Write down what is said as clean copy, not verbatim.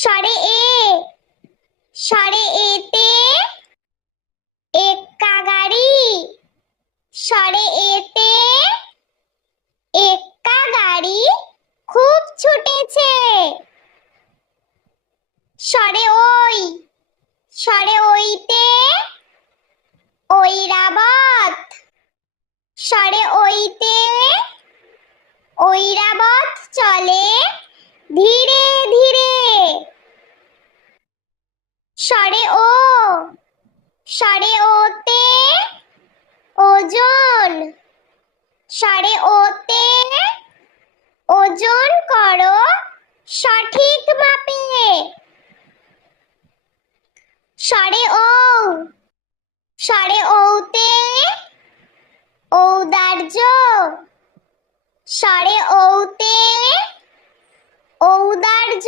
স্বরে এ, স্বরে এতে এক্কা গাড়ি, স্বরে এতে এক্কা গাড়ি খুব ছুটেছে। স্বরে ওই, স্বরে ওইতে ঐরাবত, স্বরে ওইতে ঐরাবত চলে ধীরে ধীরে। স্বরে ও, স্বরে ওতে ওজন, স্বরে ওতে ওজন করো সঠিক মাপে। স্বরে ও, স্বরে ওতে ঔদার্য, স্বরে ওতে ঔদার্য